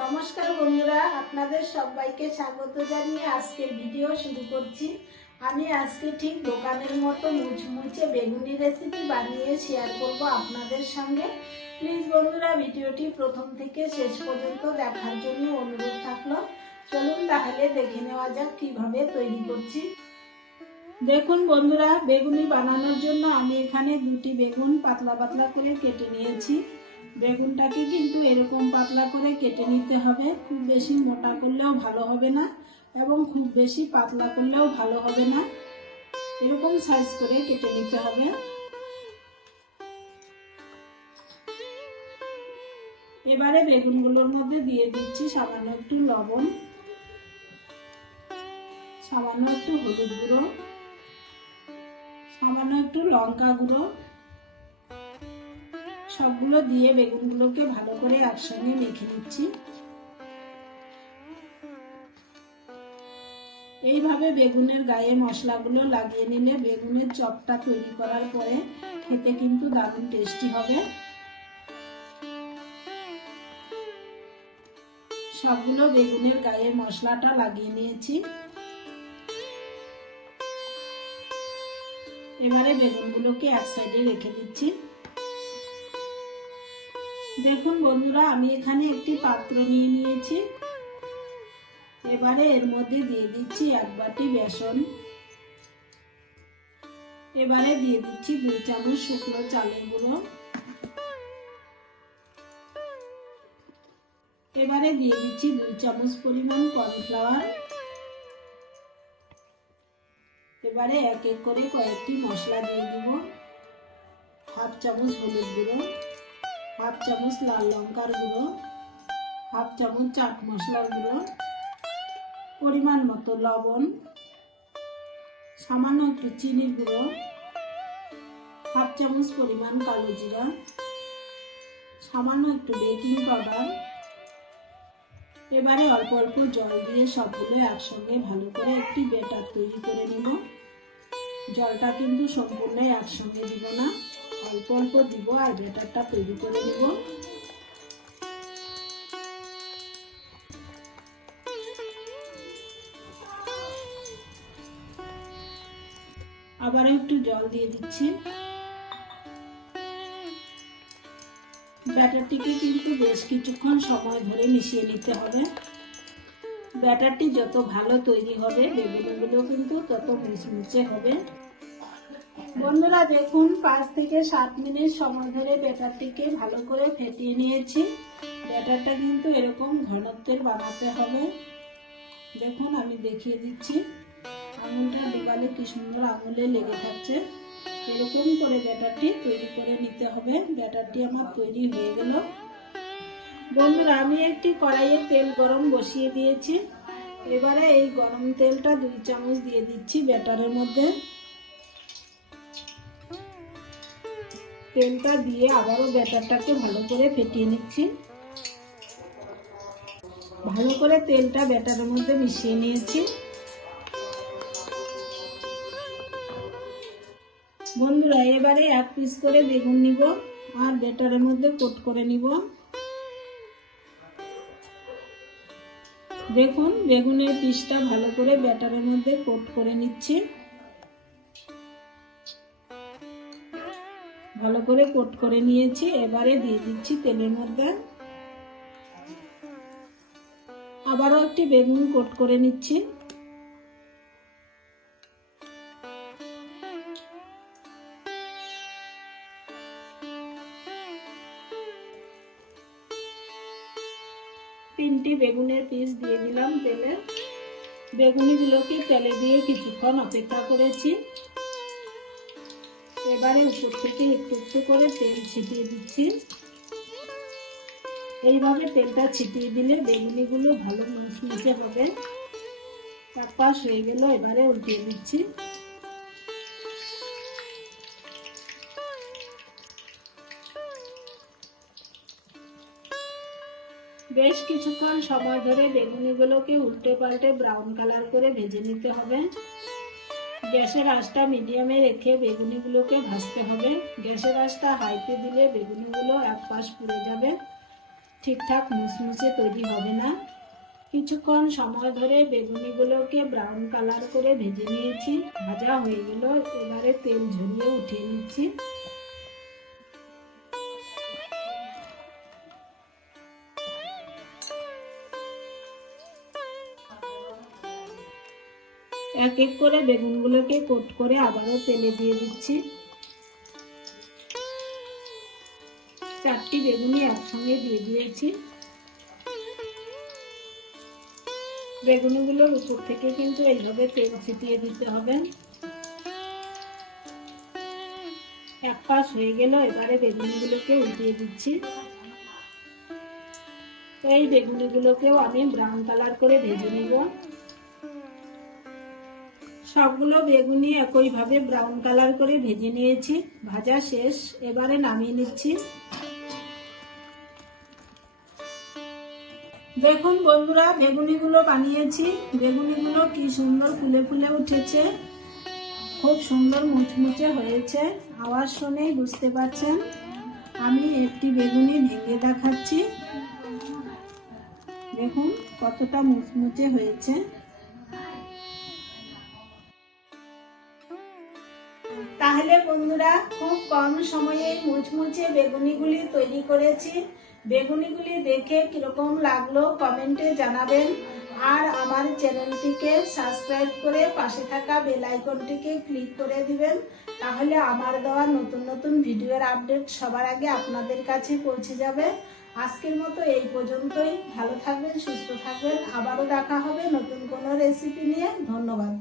নমস্কার বন্ধুরা, আপনাদের সবাইকে স্বাগত জানিয়ে আজকের ভিডিও শুরু করছি। আমি আজকে ঠিক দোকানের মতো মুচমুচে বেগুনি রেসিপি বানিয়ে শেয়ার করব আপনাদের সঙ্গে। প্লিজ বন্ধুরা ভিডিওটি প্রথম থেকে শেষ পর্যন্ত দেখার জন্য অনুরোধ থাকল। চলুন তাহলে দেখে নেওয়া যাক কীভাবে তৈরি করছি। দেখুন বন্ধুরা, বেগুনি বানানোর জন্য আমি এখানে দুটি বেগুন পাতলা পাতলা করে কেটে নিয়েছি। বেগুনটাকে কিন্তু এরকম পাতলা করে কেটে নিতে হবে। খুব বেশি মোটা করলেও ভালো হবে না এবং খুব বেশি পাতলা করলেও ভালো হবে না। এরকম সাইজ করে কেটে নিতে হবে। এবারে বেগুনগুলোর মধ্যে দিয়ে দিচ্ছি সামান্য একটু লবণ, সামান্য একটু হলুদ গুঁড়ো, সামান্য একটু লঙ্কা গুঁড়ো সবগুলো দিয়ে বেগুনগুলোকে ভালো করে একসঙ্গে মেখে নিচ্ছি। এইভাবে বেগুনের গায়ে মশলাগুলো লাগিয়ে নিলে বেগুনের চপটা তৈরি করার পরে খেতে কিন্তু দারুণ টেস্টি হবে। সবগুলো বেগুনের গায়ে মশলাটা লাগিয়ে নিয়েছি। এবারে বেগুনগুলোকে এক সাইডে রেখে দিচ্ছি। দেখুন বন্ধুরা, আমি এখানে একটি পাত্র নিয়ে নিয়েছি। এবারে এর মধ্যে দিয়ে দিচ্ছি এক বাটি বেসন। এবারে দিয়ে দিচ্ছি দুই চামচ শুকনো চালের গুঁড়ো। এবারে দিয়ে দিচ্ছি দুই চামচ পরিমাণ কর্নফ্লাওয়ার। এবারে এক এক করে কয়েকটি মশলা দিয়ে দিব। হাফ চামচ হলুদ গুঁড়ো। হাফ চামচ লাল লঙ্কার গুঁড়ো, হাফ চামচ চাট মশলার গুঁড়ো, পরিমাণ মতো লবণ, সামান্য একটু চিনির গুঁড়ো, হাফ চামচ পরিমাণ কালো জিরা, সামান্য একটু বেকিং পাউডার। এবারে অল্প অল্প জল দিয়ে সবগুলো একসঙ্গে ভালো করে একটি বেটার তৈরি করে নিব। জলটা কিন্তু সম্পূর্ণ একসঙ্গে দিব না। অল্প অল্প দিব আর বেটারটা তৈরি করে নিব আবার একটু জল দিয়ে দিচ্ছি। ব্যাটারটিকে কিন্তু বেশ কিছুক্ষণ সময় ধরে মিশিয়ে নিতে হবে। ব্যাটারটি যত ভালো তৈরি হবে বেগুনগুলো কিন্তু তত মুচমুচে হবে। বন্ধুরা, দেখুন, পাঁচ থেকে সাত মিনিট সময় ধরে ব্যাটারটিকে ভালো করে ফেটিয়ে নিয়েছি। ব্যাটারটা কিন্তু এরকম ঘনত্বের বানাতে হবে। দেখুন, আমি দেখিয়ে দিচ্ছি। আঙুলটা ডুবালে কি সুন্দর আঙুলে লেগে থাকছে। এরকম করে ব্যাটারটি তৈরি করে নিতে হবে। ব্যাটারটি আমার তৈরি হয়ে গেল। বন্ধুরা, আমি একটি কড়াইয়ে তেল গরম বসিয়ে দিয়েছি। এবারে এই গরম তেলটা দুই চামচ দিয়ে দিচ্ছি ব্যাটারের মধ্যে। তেলটা দিয়ে আবারও ব্যাটারটাকে ভালো করে ফেটিয়ে নিচ্ছি। ভালো করে তেলটা ব্যাটারের মধ্যে মিশিয়ে নিয়েছি। বন্ধুরা, এবারে এক পিস করে বেগুন নিব আর ব্যাটারের মধ্যে কোট করে নিব। দেখুন, বেগুনের পিসটা ভালো করে ব্যাটারের মধ্যে কোট করে নিচ্ছি। ভালো করে কোট করে নিয়েছি, এবারে দিয়ে দিচ্ছি তেলের মধ্যে। আবারও একটি বেগুন কোট করে নিচ্ছি। তিনটি বেগুনের পিস দিয়ে দিলাম তেলে। বেগুনিগুলোকে তেলে দিয়ে কিছুক্ষণ অপেক্ষা করেছি। এবারে উপর থেকে একটু একটু করে তেল ছিটিয়ে দিচ্ছি। এইভাবে তেলটা ছিটিয়ে দিলে বেগুনিগুলো ভালো মুচমুচে হবে। এক পাশ হয়ে গেল, এবারে উল্টিয়ে দিচ্ছি। বেশ কিছুক্ষণ সময় ধরে বেগুনিগুলোকে উল্টে পাল্টে ব্রাউন কালার করে ভেজে নিতে হবে। গ্যাসের আঁচটা মিডিয়ামে রেখে বেগুনিগুলোকে ভাজতে হবে। গ্যাসের আঁচটা হাইতে দিলে বেগুনিগুলো এক পাশ পুড়ে যাবে। ঠিকঠাক মুসমুসে তৈরি হবে না। কিছুক্ষণ সময় ধরে বেগুনিগুলোকে ব্রাউন কালার করে ভেজে নিয়েছি। ভাজা হয়ে গেল। এবারে তেল ঝরিয়ে উঠিয়ে নিচ্ছি। এক এক করে বেগুনগুলোকে কোট করে আবারও তেলে দিয়ে দিচ্ছি। চারটি বেগুনি একসঙ্গে দিয়ে দিয়েছি। বেগুনিগুলোর উপর থেকে কিন্তু এইভাবে তেল ছিটিয়ে দিতে হবে। এক পাশ হয়ে গেল, এবারে বেগুনিগুলোকে উল্টিয়ে দিচ্ছি। এই বেগুনিগুলোকেও আমি ব্রাউন কালার করে ভেজে নেব। সবগুলো বেগুনি একইভাবে ব্রাউন কালার করে ভেজে নিয়েছি। ভাজা শেষ, এবারে নামিয়ে নিচ্ছি। দেখুন বন্ধুরা, বেগুনিগুলো বানিয়েছি। বেগুনিগুলো কি সুন্দর ফুলে ফুলে উঠেছে। খুব সুন্দর মুচমুচে হয়েছে। আওয়াজ শুনেই বুঝতে পারছেন। আমি একটি বেগুনি ভেঙে দেখাচ্ছি। দেখুন কতটা মুচমুচে হয়েছে। তাহলে বন্ধুরা খুব কম সময়ে মুচমুচে বেগুনিগুলি তৈরি করেছি। বেগুনিগুলি দেখে কীরকম লাগল কমেন্টে জানাবেন। আর আমার চ্যানেলটিকে সাবস্ক্রাইব করে পাশে থাকা বেল আইকনটিকে ক্লিক করে দিবেন। তাহলে আমার দেওয়া নতুন নতুন ভিডিওর আপডেট সবার আগে আপনাদের কাছে পৌঁছে যাবে। আজকের মতো এই পর্যন্তই। ভালো থাকবেন, সুস্থ থাকবেন। আবারও দেখা হবে নতুন কোনো রেসিপি নিয়ে। ধন্যবাদ।